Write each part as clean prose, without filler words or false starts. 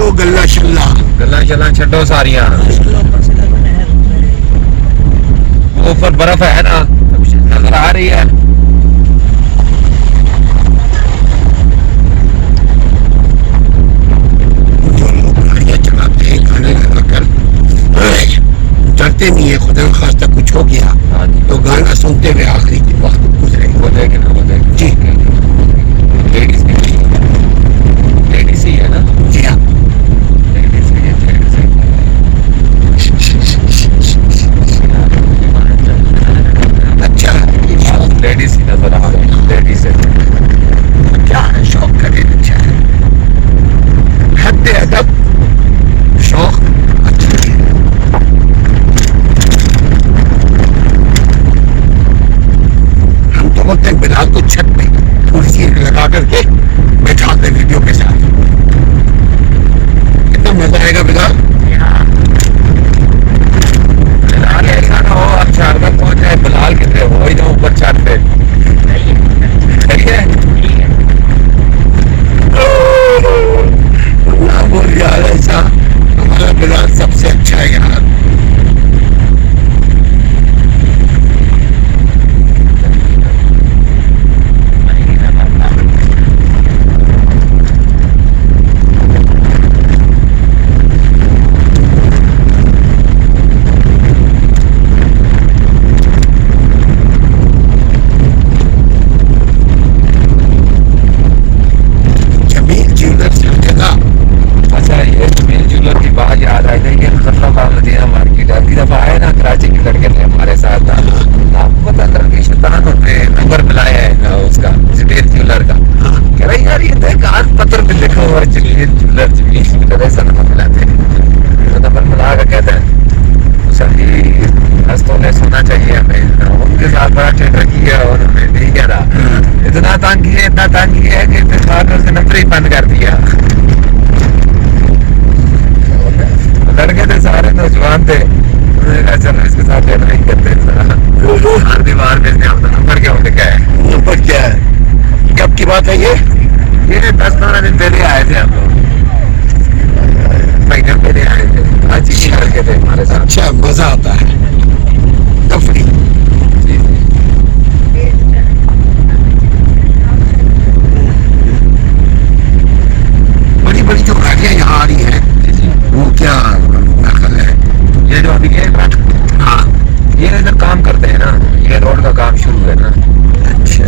तो गल्ला शल्ला छड्डो सारियां। वो ऊपर बर्फ है ना, नजर आ रही है। जो लोग गाड़ियां चलाते हैं गाने लगाकर डरते नहीं है, खुदा न खास्ता कुछ हो गया तो गाना सुनते हुए आखिरी वक्त गुजरेंगे। वो देखे ना, वो देखे जी लेडीज ही है ना। जी हाँ, लेडीज ही है। अच्छा लेडीज ही नजर आ रही है, लेडीज है। क्या है, शौक करें, अच्छा है, हद अदब शौक अच्छा है। हम तो बोलते हैं बिलाल को छत पे कुर्सी लगा करके बैठा दे वीडियो के साथ, कितना मजा आएगा बिलाल। बिलाल ऐसा ना हो अब शारदा पहुंच जाए, बिलाल कितने हो ही ना ऊपर छत पे। ठीक है ना बोल यार, ऐसा हमारा बिलाल सबसे अच्छा है यार। जमील ज्वेलर्स हर जगह। अच्छा, ये जमील ज्वेलर की बात याद आई थी कि मुजफ्फराबाद मदीना मार्केट अगली दफा आए ना, कराची के लड़के थे हमारे साथ ना, आपको पता लड़के शैतान होते हैं, नंबर मिलाया है ना उसका जमील ज्वेलर का। कह रहे यार ये तो कागज पत्र पे लिखा हुआ है जमील ज्वेलर, ऐसा नंबर मिलाते हैं, तो नंबर मिला कर कहते हैं सर जी हस्तों ने सोना चाहिए हमें। उनके साथ बड़ा टेंडर किया और हमें नहीं कह रहा, इतना तंग किया कि फिर बाद में उसने नंबर ही बंद कर दिया। लड़के थे सारे नौजवान थे, उन्होंने कहा चलो इसके साथ टेंडर नहीं करते, हर दीवार में इसने अपना नंबर क्या लिखा है। नंबर क्या है, कब की बात है ये 10-15 दिन पहले आए थे हम लोग, महीने पहले आए थे, आज ही लड़के थे हमारे साथ। अच्छा मजा आता है, तफरी। बड़ी बड़ी जो गाड़ियां यहाँ आ रही हैं वो क्या नकल है, ये जो अभी ये हाँ ये इधर काम करते हैं ना, ये रोड का काम शुरू है ना। अच्छा,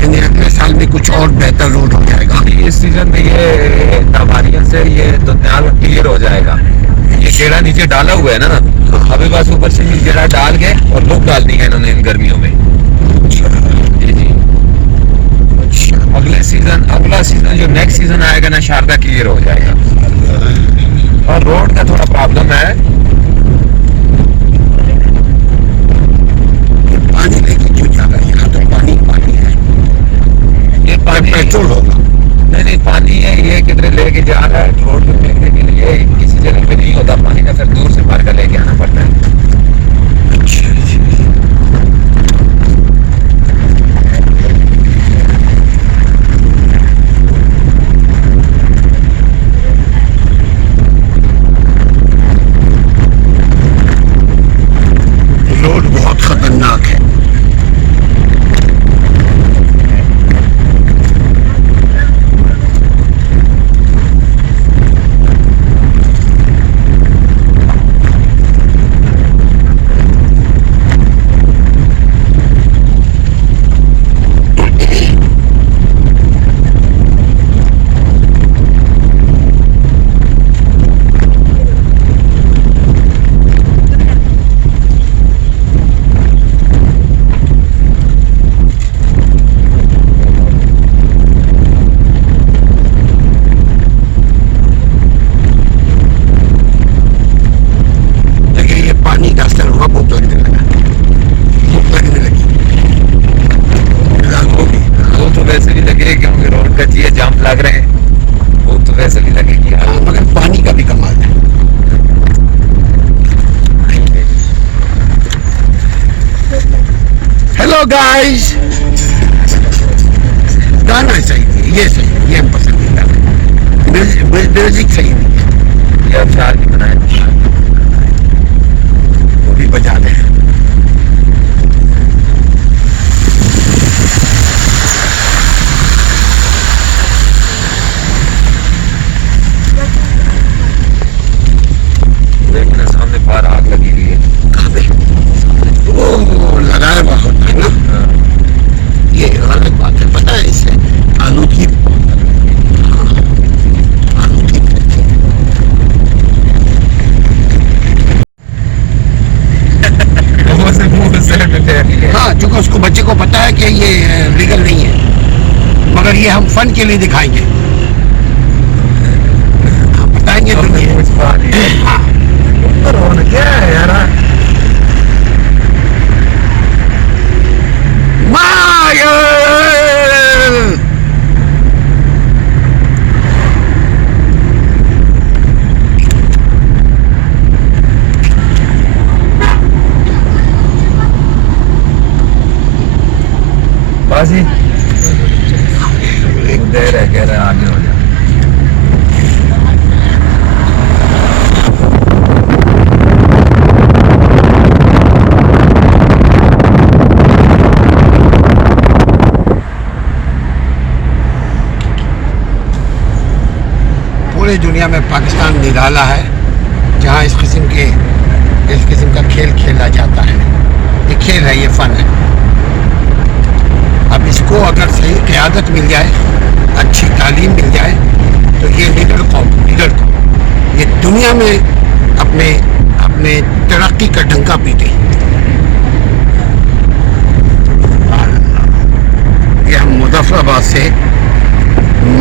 यानी अगले साल में कुछ और बेहतर रोड हो जाएगा। इस सीजन में ये नाबारियन से ये दुनियाल क्लियर हो जाएगा। ये गेड़ा नीचे डाला हुआ है ना, अभी बस ऊपर से गेड़ा डाल के और लुक डाल दी है इन्होंने इन गर्मियों में। जी जी, अगला सीजन जो नेक्स्ट सीजन आएगा ना, शारदा क्लियर हो जाएगा। और रोड का थोड़ा प्रॉब्लम है, पानी लेके क्यों जा रहा है, यहाँ तो पानी है, ये पानी पेट्रोल होगा। नहीं पानी है, ये किधर लेके जा रहा है रोड पे फेंकने के लिए, किसी जगह पे नहीं होता पानी का, फिर दूर से भर कर लेके आना पड़ता है। अच्छा रोड बहुत खतरनाक है। हेलो गाइस, गाना सही है, ये सही है, ये हम पसंद नहीं करते। म्यूजिक सही नहीं है, ये अफसार की बनाए वो भी बजा रहे हैं। देखना सामने बाहर आग लगी हुई है। कहाँ पे? वो लगाया हुआ होता है ना, हाँ, ये गलत बात है, पता है इससे आलूगी, आलूगी फैलती है। मुंह से मिलते हैं। हाँ, चूंकि उसको बच्चे को पता है कि ये लीगल नहीं है, मगर ये हम फन के लिए दिखाएंगे, हाँ, बताएंगे तो नहीं कुछ बात नहीं है। हाँ, ऊपर होना क्या है यार? माया। बाजी देर है, कह रहे हैं आगे हो जा। पूरी दुनिया में पाकिस्तान निराला है जहाँ इस किस्म का खेल खेला जाता है। ये खेल है, ये फन है। अब इसको अगर सही क़यादत मिल जाए, अच्छी तालीम मिल जाए, तो ये लीडर कौम ये दुनिया में अपने तरक्की का डंका पीटे। ये हम मुजफ्फराबाद से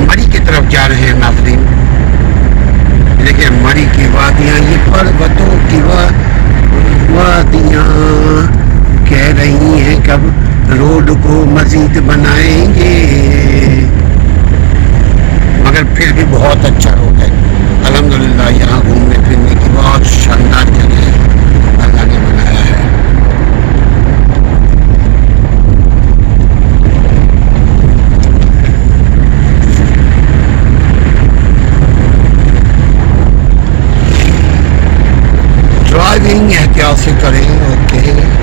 मरी की तरफ जा रहे हैं नाज़रीन। देखिए मरी की वादियाँ, ये पर्वतों की वादियाँ कह रही हैं कब रोड को मजीद बनाएंगे, मगर फिर भी बहुत अच्छा रोड है अल्हम्दुलिल्लाह। यहाँ घूमने फिरने की बहुत शानदार जगह अल्लाह ने बनाया है। ड्राइविंग एहतियात से करें, ओके।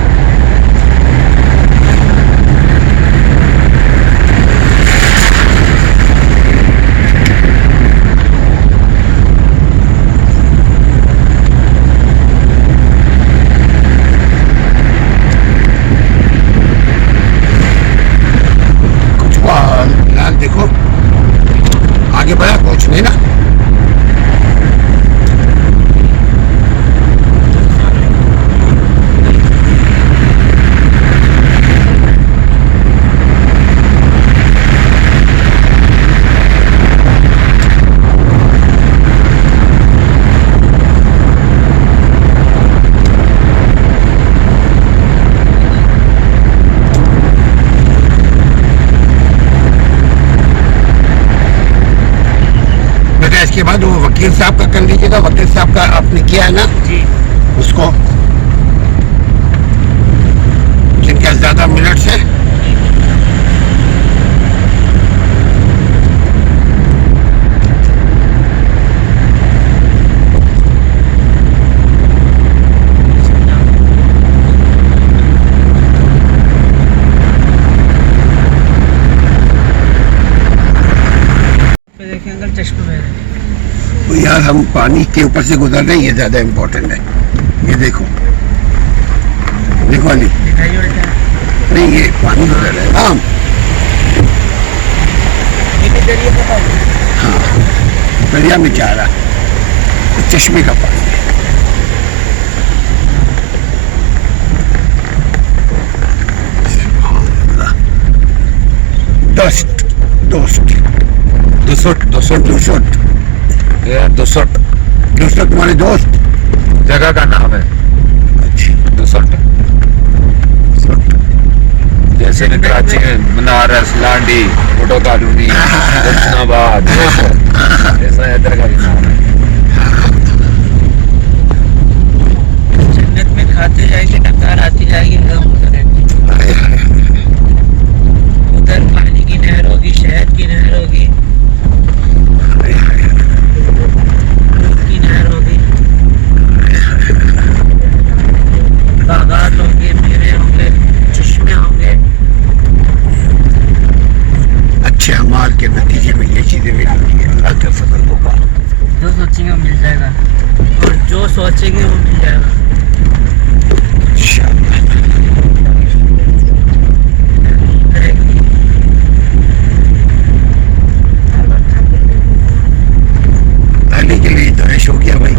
देखो आगे बढ़ा, कुछ नहीं ना। इसके बाद वो वकील साहब का कर लीजिएगा। वकील साहब का आपने किया है ना जी, उसको जिनका ज्यादा मिनट्स है। तो यार हम पानी के ऊपर से गुजर रहे हैं, ये ज्यादा इम्पोर्टेंट है। ये देखो देखो अली, नहीं ये पानी गुजर रहा है। हाँ, दरिया में जा रहा है, चश्मे का पानी है। दोस्त दोस्त दोसठ दोसठ दोसठ दुसट दोस्त तुम्हारे दोस्त जगह का नाम है। अच्छा दुसट जैसे कि कराची में बनारस, लांडी, भुट्टो कॉलोनी, जमशेदाबाद, ऐसा इधर का भी नाम है। जन्नत में खाते जाएंगे, टकार आती जाएगी, गम उधर पानी की नहर होगी, शहद की नहर होगी। सोचेंगे वो मिल जाएगा, और जो सोचेंगे वो मिल जाएगा। थाली के लिए तो ऐश हो गया भाई।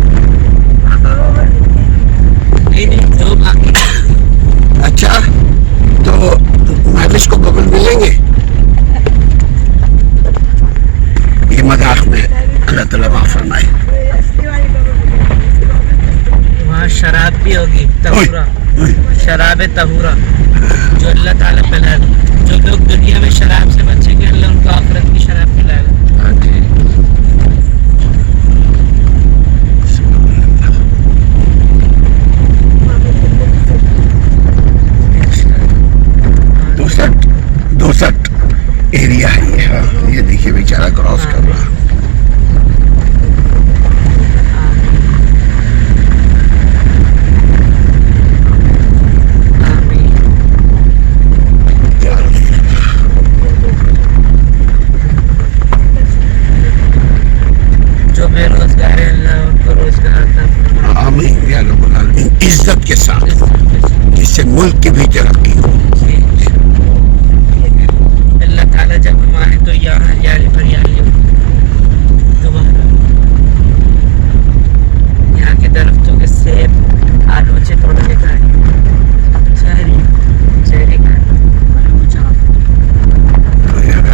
नहीं जो बाकी अच्छा, तो मालिश को बबल मिलेंगे? ये मजाक में, अल्लाह ताला माफ फरमाए। वहाँ शराब भी होगी, तहुरा, शराब तहुरा जो अल्लाह ताला पिलाएगा। जो लोग दुनिया में शराब से बचेंगे, अल्लाह उनको आखिरत की शराब पिलाएगा। हाँ जी। दोसठ एरिया है ये। हाँ, ये देखिए बेचारा क्रॉस कर रहा है। जो बेरोजगार है, अल्लाह उनको रोजगार अता फरमाए। आमीन या रब्बल आलमीन। इज्जत के साथ, जिससे मुल्क की भी तरक्की हो। अल्लाह ताला जब हम आए तो यहाँ हरियाली भरियाली हो। दोबारा यहाँ के दरख्तों के सेब आलोचे तोड़ के खाए, चेहरी खाए।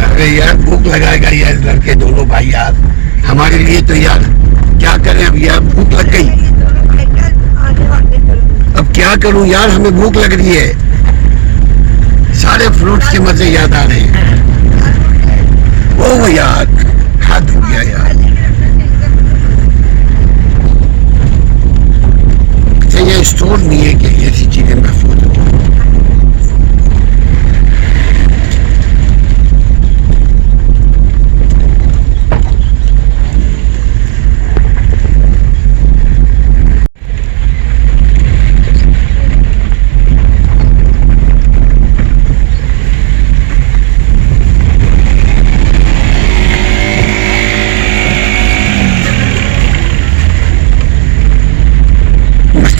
अरे यार भूख लगाएगा यार लड़के दोनों भाई यार, हमारे लिए तो यार क्या करें अब यार, भूख लग गई। अब क्या करूं यार, हमें भूख लग रही है। सारे फ्रूट्स के मजे याद आ रहे हैं। ओ यार हाथ हो गया यार। अच्छा ये स्टोर नहीं है कि ऐसी चीजें महफूज हो?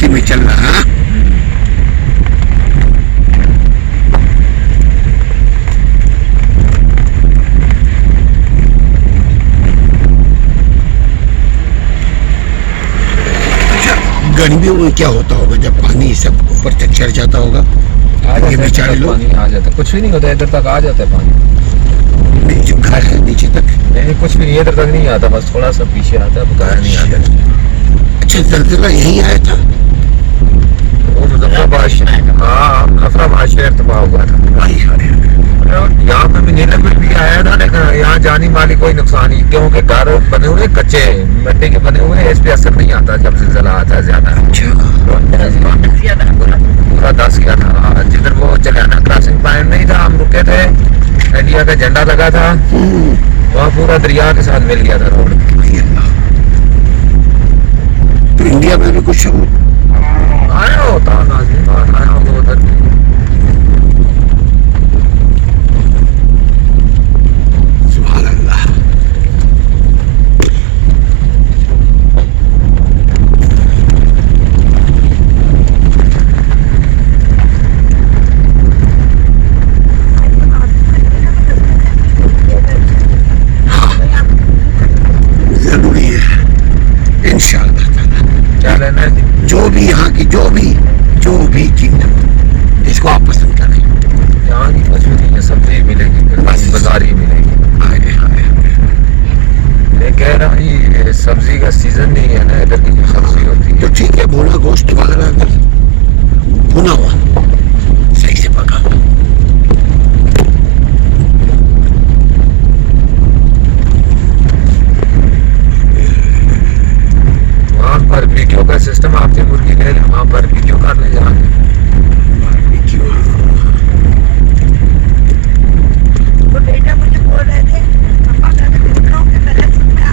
में चल रहा है। अच्छा गर्मियों में क्या होता होगा जब पानी सब ऊपर तक चढ़ जाता होगा? ये बेचारे लोग पानी आ जाता, कुछ भी नहीं होता, इधर तक आ जाता है पानी। नहीं जो घर है नीचे तक नहीं कुछ भी नहीं, इधर तक नहीं आता, बस थोड़ा सा पीछे आता है, बकाया नहीं आता। अच्छा जलजिला यहीं आया था? हाँ मुजफ्फराबाद शहर तबाह हुआ था। यहाँ पे भी नीलम में भी आया था, लेकिन यहाँ जानी माली कोई नुकसान नहीं, क्योंकि घर बने हुए कच्चे मिट्टी के बने हुए, इस पे असर नहीं आता जब जिलजिला आता है ज्यादा। पूरा 10 किया था। जिधर वो चलियाना क्रॉसिंग पॉइंट नहीं था, हम रुके थे, इंडिया का झंडा लगा था, वहाँ पूरा दरिया के साथ मिल गया था रोड। तो इंडिया में भी कुछ आया होता नाज़रीन, आया होगा उधर भी। सुभान अल्लाह। जरूरी है इंशाअल्लाह ताला। क्या लेना है? जो भी यहाँ की जो भी चीज इसको आप पसंद करें। यहाँ की कुछ भी नहीं है, सब्जी मिलेगी, बाजार ही मिलेगी। मैं कह रहा हूँ ये सब्जी का सीजन नहीं है ना, इधर की जो सब्जी होती तो है। ठीक है, भुना गोश्त वगैरह अगर भुना हुआ सही से पका हुआ। वहाँ बारबेक्यू का सिस्टम, आपने मुर्गी ले लें, वहाँ बारबेक्यू करने जाएंगे। वो बेटा मुझे बोल रहे थे पापा का दिखाओ कि मेरे में आ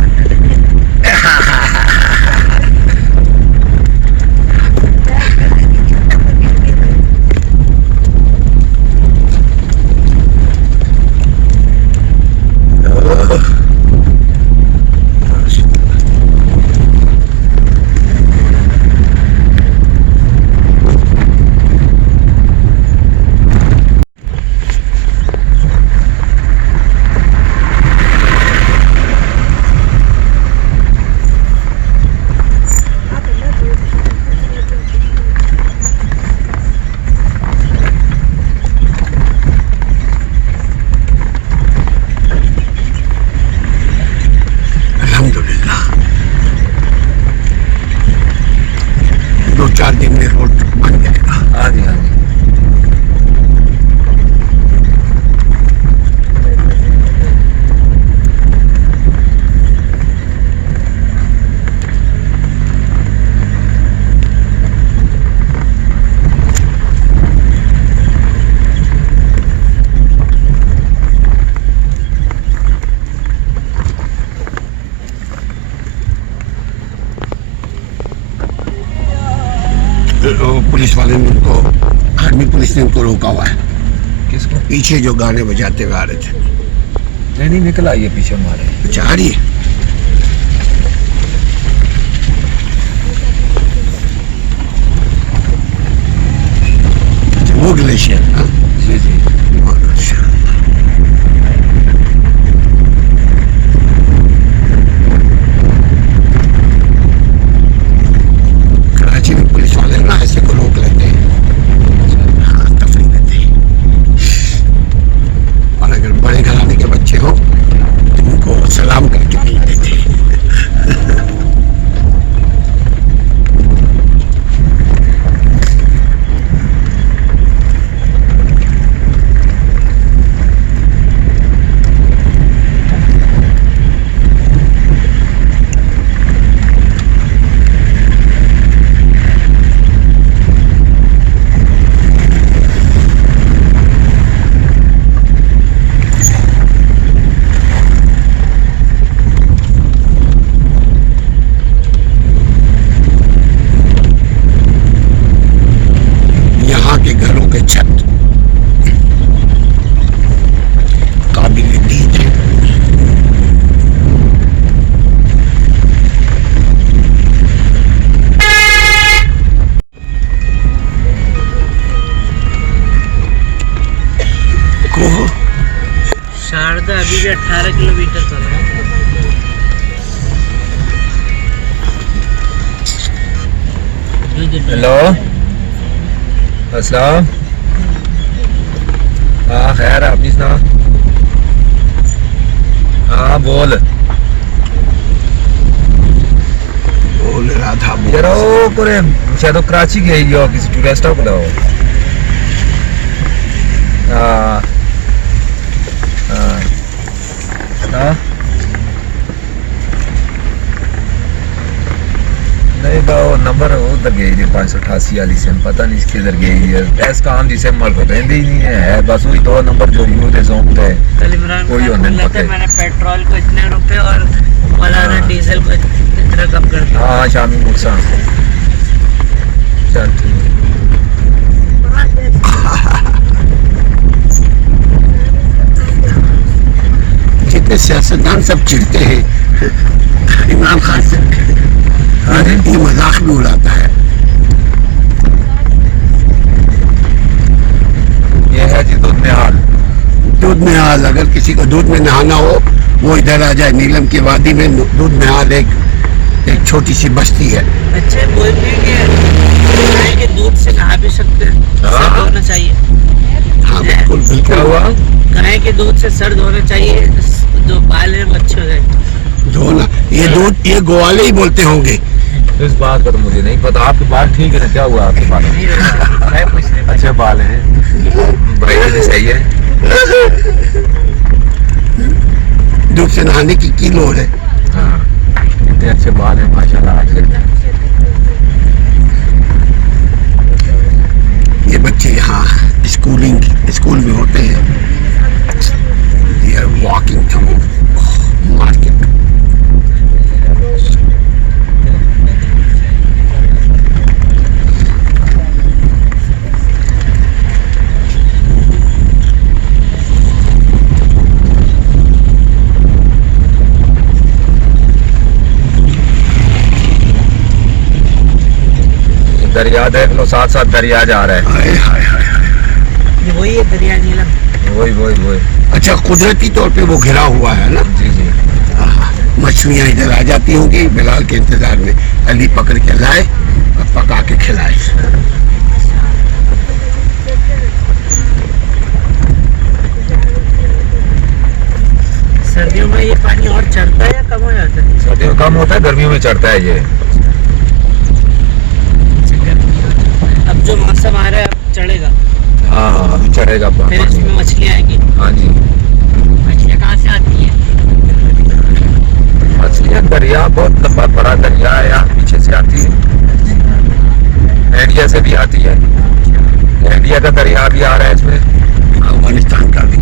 2-4 दिन में रोड बन जाएगा। हाँ जी हाँ जी। पुलिस वाले ने उनको, आर्मी पुलिस ने उनको रोका हुआ है, किसको? पीछे जो गाने बजाते हुए आ रहे थे। नहीं निकल आई है पीछे हमारे। अच्छा आ रही है। अच्छा, वो ग्लेशियर। हाँ जी जी। बहुत अच्छा। कराची में पुलिस वाले ना ऐसे को रोक लेते हैं, हाँ तफरी देते हैं। और अगर बड़े घराने के बच्चे हो तो उनको सलाम करके भेज देते हैं। यहाँ के घरों के छत काबिल दीद है। को शारदा अभी भी 18 किलोमीटर पर है। हेलो अस्सलाम। हाँ खैर अपनी सुना। हाँ बोल। बोल राधा बोल। जरा वो पूरे शायद वो कराची गई हो किसी टूरिस्ट को बुलाओ। हाँ हाँ हाँ नहीं बा वो नंबर उधर गई थी 588 वाली से, पता नहीं इसके इधर गई है। ऐसा काम जिसे मल को रहते ही नहीं है, बस वही 2 नंबर जो यूं थे जों थे कल इमरान कोई खान होने बोल रहे थे पके। मैंने पेट्रोल को इतने रुपए और मौलाना डीजल को इतना कम कर दिया। हाँ शामी मुक्सा। चल ठीक है। जितने सियासतदान सब चिढ़ते हैं इमरान खान से, हाँ जी। ये मजाक भी उड़ाता है। ये है जी दूध निहाल। दूध निहाल, अगर किसी को दूध में नहाना हो वो इधर आ जाए। नीलम की वादी में दूध निहाल एक छोटी सी बस्ती है। अच्छे बोलते हैं कि गाय के दूध से नहा भी सकते हैं, हाँ। सर धोना चाहिए। हाँ बिल्कुल क्या बिल्कुल। हुआ? गाय के दूध से सर धोना चाहिए, जो बाल है वो अच्छे हो जाए। धोना, ये दूध ये गोवाले ही बोलते होंगे। इस बात का तो मुझे नहीं पता। आपके बाल ठीक है ना? क्या हुआ आपके बाल? नहीं रहता, मैं पूछ रहा हूँ। अच्छे बाल हैं भाई, ये सही है। दूध से नहाने की लोड़ है। हाँ इतने अच्छे बाल हैं माशाल्लाह आपके। ये बच्चे यहाँ स्कूल में होते हैं। They are walking to market. दरिया देख लो, साथ साथ दरिया जा रहा है। हाय हाय हाय हाय। ये वही है दरिया नीलम। वही अच्छा, कुदरती तौर पे वो घिरा हुआ है ना। जी जी। मछलियाँ इधर आ जाती होंगी बिलाल के इंतजार में, अली पकड़ के लाए और पका के खिलाए। सर्दियों में ये पानी और चढ़ता है या कम हो जाता है? सर्दियों में कम होता है, गर्मियों में चढ़ता है ये। गर्मी जो मौसम आ रहा है अब चढ़ेगा, हाँ अभी चढ़ेगा फिर पानी। इसमें मछलियाँ आएंगी। हाँ जी, मछलियाँ कहाँ से आती हैं? मछलियाँ दरिया, बहुत लंबा बड़ा दरिया है यहाँ, पीछे से आती है, इंडिया से भी आती है, इंडिया का दरिया भी आ रहा है इसमें। अफगानिस्तान का भी